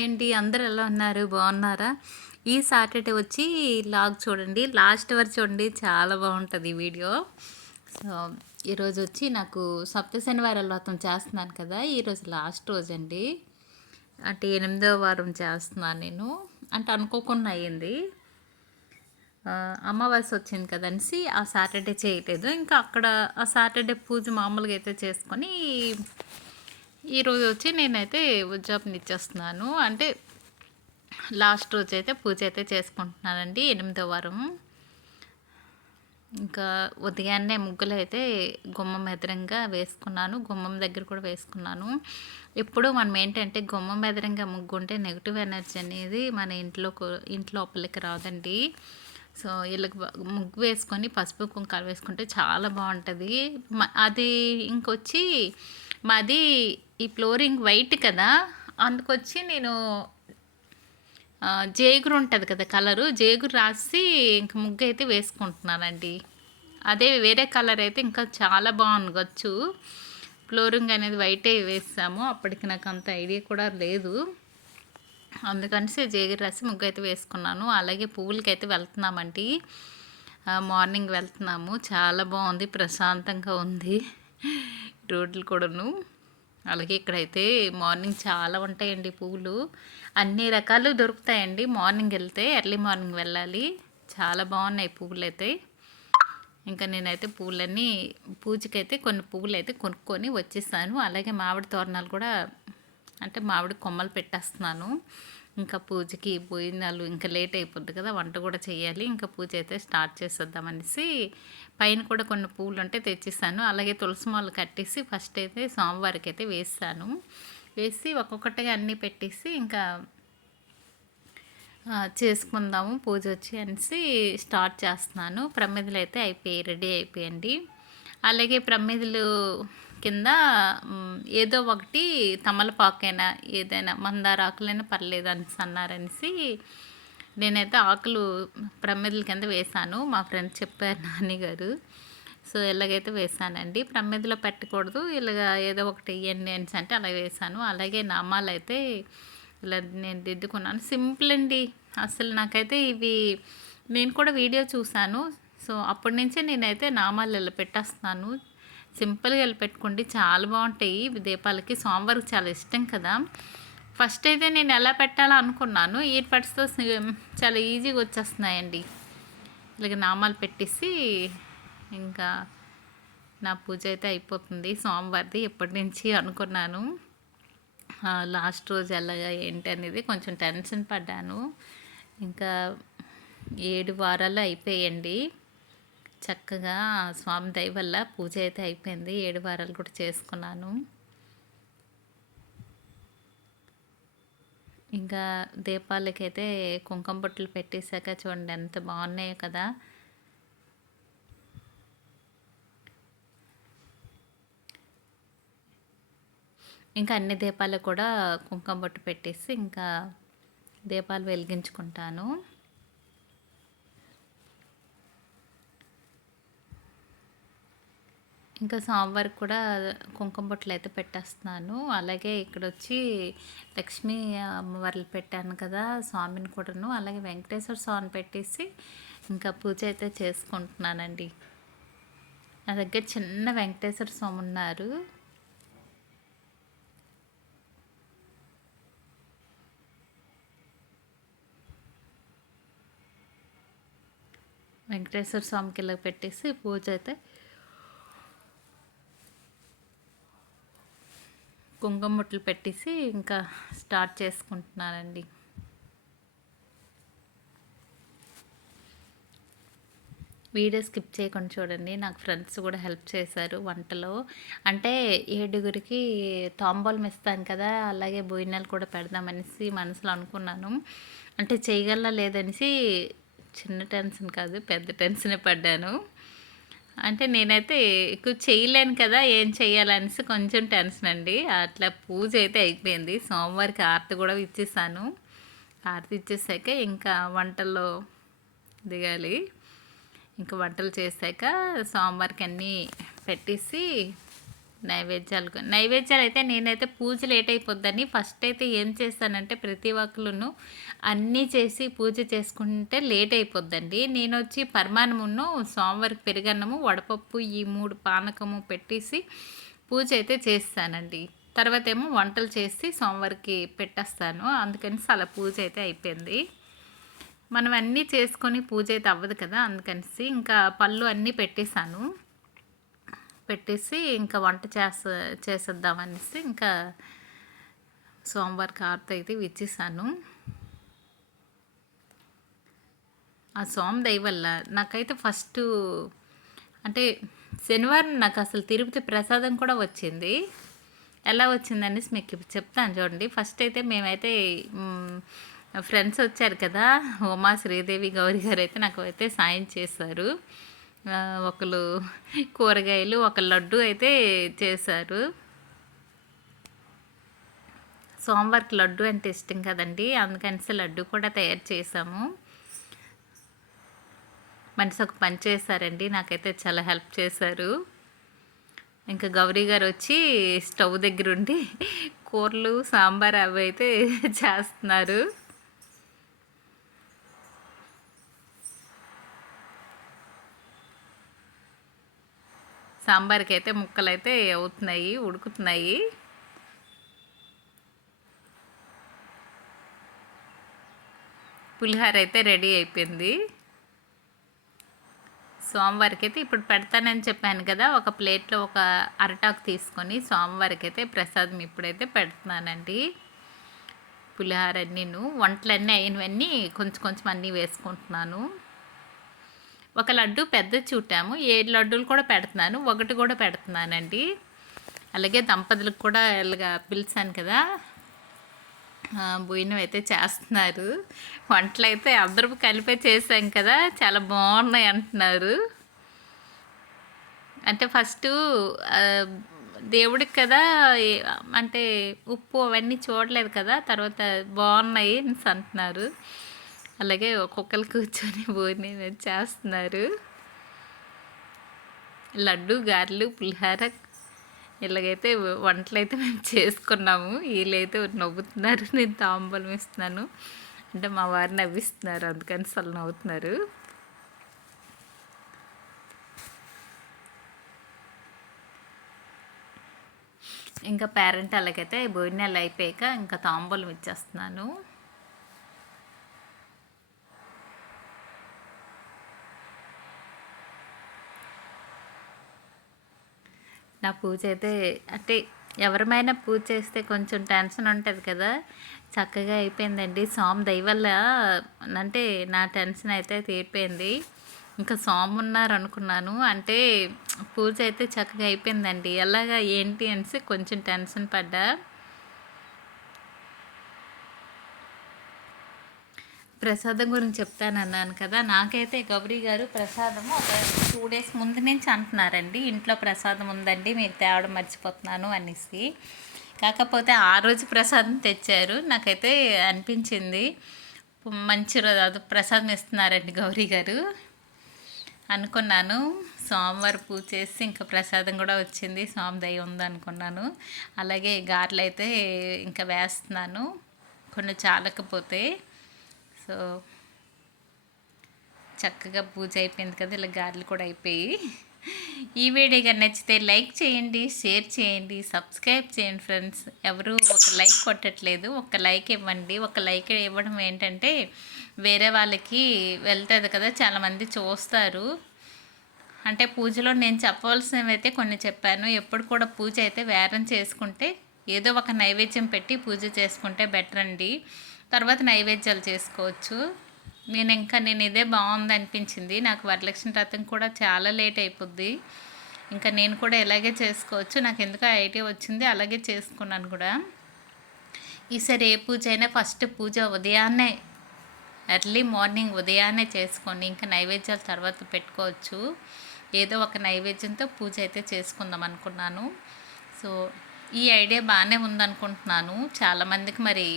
Hi అండి అందరు ఎలా ఉన్నారు? బాగున్నారా? ఈ సాటర్డే వచ్చి లాగ్ చూడండి. లాస్ట్ వరకు చూడండి. చాలా బాగుంటుంది వీడియో. సో ఈరోజు వచ్చి నాకు సప్త శనివారం వ్రతం చేస్తున్నాను కదా. ఈరోజు లాస్ట్ రోజు అండి అంటే ఎనిమిదో వారం చేస్తున్నాను నేను. అంటే అనుకోకుండా అయ్యింది. ఆ, అమావాస్య వచ్చింది కదనేసి ఆ సాటర్డే చేయలేదు. ఇంకా అక్కడ ఆ సాటర్డే పూజ మామూలుగా అయితే చేసుకొని ఈరోజు వచ్చి నేనైతే ఉద్యోగం ఇచ్చేస్తున్నాను. అంటే లాస్ట్ రోజు అయితే పూజ అయితే చేసుకుంటున్నానండి ఎనిమిదో వారం. ఇంకా ఉదయాన్నే ముగ్గులు అయితే గుమ్మం ఎదురంగా వేసుకున్నాను. గుమ్మం దగ్గర కూడా వేసుకున్నాను. ఎప్పుడు మనం ఏంటంటే గుమ్మం ఎదురంగా ముగ్గు ఉంటే నెగిటివ్ ఎనర్జీ అనేది మన ఇంట్లో ఇంట్లోపలికి రాదండి. సో వీళ్ళకి ముగ్గు వేసుకొని పసుపు కుంకాలు వేసుకుంటే చాలా బాగుంటుంది. మ- అది ఇంకొచ్చి మాది ఈ ఫ్లోరింగ్ వైట్ కదా అందుకొచ్చి నేను జేగురు ఉంటుంది కదా కలరు జేగురు రాసి ఇంక ముగ్గు అయితే వేసుకుంటున్నానండి. అదే వేరే కలర్ అయితే ఇంకా చాలా బాగుండవచ్చు ఫ్లోరింగ్ అనేది వైటే వేసాము అప్పటికి నాకు అంత ఐడియా కూడా లేదు. అందుకనిసి జేగురు రాసి ముగ్గు అయితే వేసుకున్నాను. అలాగే పువ్వులకి అయితే వెళ్తున్నామండి మార్నింగ్ వెళ్తున్నాము. చాలా బాగుంది ప్రశాంతంగా ఉంది రోడ్లు కూడాను. అలాగే ఇక్కడైతే మార్నింగ్ చాలా ఉంటాయండి పువ్వులు. అన్ని రకాలు దొరుకుతాయండి. మార్నింగ్ వెళ్తే ఎర్లీ మార్నింగ్ వెళ్ళాలి. చాలా బాగున్నాయి పువ్వులు అయితే ఇంకా నేనైతే పువ్వులన్నీ పూజకైతే కొన్ని పువ్వులు అయితే కొనుక్కొని వచ్చేసాను. అలాగే మామిడి తోరణాలు కూడా అంటే మామిడి కొమ్మలు పెట్టేస్తున్నాను. ఇంకా పూజకి భోజనాలు ఇంకా లేట్ అయిపోద్ది కదా వంట కూడా చేయాలి. ఇంకా పూజ అయితే స్టార్ట్ చేసేద్దాం అనేసి పైన కూడా కొన్ని పూలు ఉంటే తెచ్చిస్తాను. అలాగే తులసి మాలు కట్టేసి ఫస్ట్ అయితే సోమవారికి అయితే వేసాను వేసి ఒక్కొక్కటిగా అన్నీ పెట్టేసి ఇంకా చేసుకుందాము పూజ వచ్చి అనేసి స్టార్ట్ చేస్తున్నాను. ప్రమిదలు అయితే అయిపోయి రెడీ అయిపోయండి అలాగే ప్రమిదలు కింద ఏదో ఒకటి తమలపాకైనా ఏదైనా మందార ఆకులైనా పర్లేదు అని అన్నారనేసి నేనైతే ఆకులు ప్రమిదల కింద వేశాను. మా ఫ్రెండ్ చెప్పారు నాన్నగారు సో ఇలాగైతే వేసానండి ప్రమిదలో పెట్టకూడదు. ఇలాగ ఏదో ఒకటి ఇవ్వండి అని అంటే అలా వేసాను అలాగే నామాలు అయితే ఇలా నేను దిద్దుకున్నాను. సింపుల్ అండి. అసలు నాకైతే ఇవి నేను కూడా వీడియో చూశాను. సో అప్పటి నుంచే నేనైతే నామాలు ఇలా పెట్టేస్తున్నాను. సింపుల్గా పెట్టుకోండి. చాలా బాగుంటాయి. దీపాలకి సోమవారికి చాలా ఇష్టం కదా. ఫస్ట్ అయితే నేను ఎలా పెట్టాలో అనుకున్నాను. ఇయర్ పట్స్తో చాలా ఈజీగా వచ్చేస్తున్నాయండి. ఇలాగ నామాలు పెట్టేసి ఇంకా నా పూజ అయితే అయిపోతుంది. సోమవారిది ఎప్పటి నుంచి అనుకున్నాను. లాస్ట్ రోజు ఎలాగా ఏంటి అనేది కొంచెం టెన్షన్ పడ్డాను. ఇంకా ఏడు వారాలు అయిపోయండి చక్కగా స్వామి దయ వల్ల పూజ అయితే అయిపోయింది. ఏడు వారాలు కూడా చేసుకున్నాను. ఇంకా దీపాలకైతే కుంకుమ బొట్టులు పెట్టేశాక చూడండి ఎంత బాగున్నాయో కదా. ఇంకా అన్ని దీపాలు కూడా కుంకుమ బొట్టు పెట్టేసి ఇంకా దీపాలు వెలిగించుకుంటాను. ఇంకా సోమవారం కూడా కుంకుమ బొట్లు అయితే పెట్టేస్తున్నాను. అలాగే ఇక్కడ వచ్చి లక్ష్మీ అమ్మవార్లు పెట్టాను కదా స్వామిని కూడాను. అలాగే వెంకటేశ్వర స్వామిని పెట్టేసి ఇంకా పూజ అయితే చేసుకుంటున్నానండి. నా దగ్గర చిన్న వెంకటేశ్వర స్వామి ఉన్నారు. వెంకటేశ్వర స్వామికి ఇలా పెట్టేసి పూజ అయితే కుంకుమ ముట్లు పెట్టేసి ఇంకా స్టార్ట్ చేసుకుంటున్నానండి. వీడియో స్కిప్ చేయకుండా చూడండి. నాకు ఫ్రెండ్స్ కూడా హెల్ప్ చేశారు వంటలో. అంటే ఏడుగురికి తాంబూలం ఇస్తాం కదా అలాగే బోయినాలు కూడా పెడదామనేసి మనసులో అనుకున్నాను. అంటే చేయగల లేదనేసి చిన్న టెన్షన్ కాదు పెద్ద టెన్షనే పడ్డాను. అంటే నేనైతే ఎక్కువ చేయలేను కదా ఏం చేయాలనేసి కొంచెం టెన్షన్ అండి. అట్లా పూజ అయితే అయిపోయింది. సోమవారికి ఆర్తి కూడా ఇచ్చేసాను. ఆర్తి ఇచ్చేసాక ఇంకా వంటల్లో దిగాలి. ఇంకా వంటలు చేశాక సోమవారికి అన్నీ పెట్టేసి నైవేద్యాలు నైవేద్యాలు అయితే నేనైతే పూజ లేట్ అయిపోద్దని ఫస్ట్ అయితే ఏం చేస్తానంటే ప్రతి ఒక్కరును అన్నీ చేసి పూజ చేసుకుంటే లేట్ అయిపోద్దండి. నేను వచ్చి పరమాన్నమును సోమవారికి పెరుగన్నము వడపప్పు ఈ మూడు పానకము పెట్టేసి పూజ అయితే చేస్తానండి. తర్వాత ఏమో వంటలు చేసి సోమవారికి పెట్టేస్తాను. అందుకని అలా పూజ అయితే అయిపోయింది. మనం అన్నీ చేసుకొని పూజ అయితే అవ్వదు కదా అందుకనిసి ఇంకా పళ్ళు అన్నీ పెట్టేశాను. పెట్టేసి ఇంకా వంట చేస చేసేద్దామనేసి ఇంకా సోమవారికి ఆరతి అయితే ఇచ్చేసాను ఆ సోమ దయ వల్ల నాకైతే ఫస్ట్ అంటే శనివారం నాకు అసలు తిరుపతి ప్రసాదం కూడా వచ్చింది. ఎలా వచ్చిందనేసి మీకు చెప్తాను చూడండి. ఫస్ట్ అయితే మేమైతే ఫ్రెండ్స్ వచ్చారు కదా ఉమా శ్రీదేవి గౌరీ గారు అయితే నాకు అయితే సాయం చేశారు. ఒకళ్ళు కూరగాయలు ఒక లడ్డు అయితే చేశారు. సోమవారికి లడ్డు అంటే ఇష్టం కదండి అందుకని లడ్డు కూడా తయారు చేసాము మనిషి ఒక పని చేశారండి నాకైతే చాలా హెల్ప్ చేశారు. ఇంకా గౌరీ గారు వచ్చి స్టవ్ దగ్గర ఉండి కూరలు సాంబార్ అవి అయితే చేస్తున్నారు. సాంబార్కి అయితే ముక్కలు అయితే అవుతున్నాయి ఉడుకుతున్నాయి. పులిహోర అయితే రెడీ అయిపోయింది. సోమవారికి అయితే ఇప్పుడు పెడతానని చెప్పాను కదా ఒక ప్లేట్లో ఒక అరటాకు తీసుకొని సోమవారికి అయితే ప్రసాదం ఇప్పుడైతే పెడుతున్నానండి. పులిహార అన్నీను వంటలన్నీ అయినవన్నీ కొంచెం కొంచెం అన్నీ వేసుకుంటున్నాను. ఒక లడ్డు పెద్ద చుట్టాము. ఏడు లడ్డూలు కూడా పెడుతున్నాను. ఒకటి కూడా పెడుతున్నానండి. అలాగే దంపతులకు కూడా ఇలాగా పిలిచాను కదా. భోజనం అయితే చేస్తున్నారు. వంటలు అయితే అందరూ కలిపే చేసాం కదా. చాలా బాగున్నాయి అంటున్నారు. అంటే ఫస్ట్ దేవుడికి కదా అంటే ఉప్పు అవన్నీ చూడలేదు కదా. తర్వాత బాగున్నాయి అంటున్నారు. అలాగే ఒక్కొక్కరు కూర్చొని భోజనం చేస్తున్నారు. లడ్డు గారెలు పులిహార ఇలాగైతే వంటలు అయితే మేము చేసుకున్నాము. వీళ్ళైతే నవ్వుతున్నారు. నేను తాంబూలం ఇస్తున్నాను. అంటే మా వారు నవ్విస్తున్నారు. అందుకని అసలు నవ్వుతున్నారు. ఇంకా పేరెంట్ అలాగైతే భోజనాలు అయిపోయాక ఇంకా తాంబూలం ఇచ్చేస్తున్నాను. నా పూజ అయితే అంటే ఎవరమైనా పూజ చేస్తే కొంచెం టెన్షన్ ఉంటుంది కదా. చక్కగా అయిపోయిందండి. సామ్ దయవల్ల అంటే నా టెన్షన్ అయితే తీరిపోయింది. ఇంకా సామ్ ఉన్నారు అనుకున్నాను అంటే పూజ అయితే చక్కగా అయిపోయిందండి. ఎలాగా ఏంటి అనేసి కొంచెం టెన్షన్ పడ్డా. ప్రసాదం గురించి చెప్తానన్నాను కదా. నాకైతే గౌరీ గారు ప్రసాదము ఒక టూ డేస్ ముందు నుంచి అంటున్నారండి. ఇంట్లో ప్రసాదం ఉందండి మీరు తేవడం మర్చిపోతున్నాను అనేసి. కాకపోతే ఆ రోజు ప్రసాదం తెచ్చారు. నాకైతే అనిపించింది. మంచి రోజు అది ప్రసాదం ఇస్తున్నారండి గౌరీ గారు. అనుకున్నాను. సోమవారం పూజ చేసి ఇంకా ప్రసాదం కూడా వచ్చింది. సోమదయ్య ఉంది అనుకున్నాను. అలాగే గారెలు అయితే ఇంకా వేస్తున్నాను. కొన్ని చాలకపోతే సో చక్కగా పూజ అయిపోయింది కదా ఇలా గారెలు కూడా అయిపోయి. ఈ వీడియో నచ్చితే లైక్ చేయండి షేర్ చేయండి సబ్స్క్రైబ్ చేయండి ఫ్రెండ్స్. ఎవరు ఒక లైక్ కొట్టట్లేదు ఒక లైక్ ఇవ్వండి. ఒక లైక్ ఇవ్వడం ఏంటంటే వేరే వాళ్ళకి వెళ్తుంది కదా చాలామంది చూస్తారు. అంటే పూజలో నేను చెప్పవలసినవి అయితే కొన్ని చెప్పాను. ఎప్పుడు కూడా పూజ అయితే వేరం చేసుకుంటే ఏదో ఒక నైవేద్యం పెట్టి పూజ చేసుకుంటే బెటర్ అండి తర్వాత నైవేద్యాలు చేసుకోవచ్చు. నేను ఇంకా నేను ఇదే బాగుంది అనిపించింది. నాకు వరలక్ష్మి వ్రతం కూడా చాలా లేట్ అయిపోద్ది. ఇంకా నేను కూడా ఇలాగే చేసుకోవచ్చు. నాకు ఎందుకు ఐడియా వచ్చింది. అలాగే చేసుకున్నాను కూడా. ఈసారి ఏ పూజ అయినా ఫస్ట్ పూజ ఉదయాన్నే ఎర్లీ మార్నింగ్ ఉదయాన్నే చేసుకోండి ఇంకా నైవేద్యాలు తర్వాత పెట్టుకోవచ్చు. ఏదో ఒక నైవేద్యంతో పూజ అయితే చేసుకుందాం అనుకున్నాను. సో ఈ ఐడియా బాగానే ఉందనుకుంటున్నాను. చాలామందికి మరి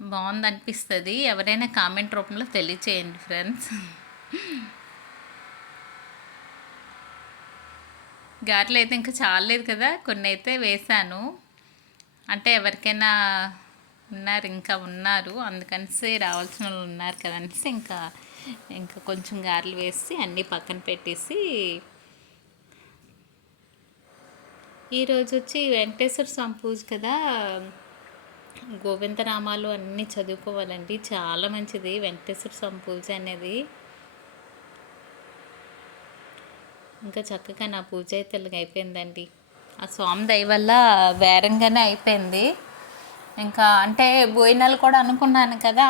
బాగుంది అనిపిస్తుంది ఎవరైనా కామెంట్ రూపంలో తెలియచేయండి ఫ్రెండ్స్. గారెలు అయితే ఇంకా చాలేదు కదా? కొన్ని అయితే వేశాను. అంటే ఎవరికైనా ఉన్నారు ఇంకా ఉన్నారు. అందుకనేసి రావాల్సిన వాళ్ళు ఉన్నారు కదనేసి ఇంకా ఇంకా కొంచెం గారెలు వేసి అన్నీ పక్కన పెట్టేసి ఈరోజు వచ్చి వెంకటేశ్వర స్వామి పూజ కదా? గోవిందనామాలు అన్నీ చదువుకోవాలండి. చాలా మంచిది. వెంకటేశ్వర స్వామి పూజ అనేది. ఇంకా చక్కగా నా పూజ అయితే అయిపోయిందండి. ఆ స్వామి దయ వల్ల వేరంగానే అయిపోయింది. ఇంకా అంటే భోజనాలు కూడా అనుకున్నాను కదా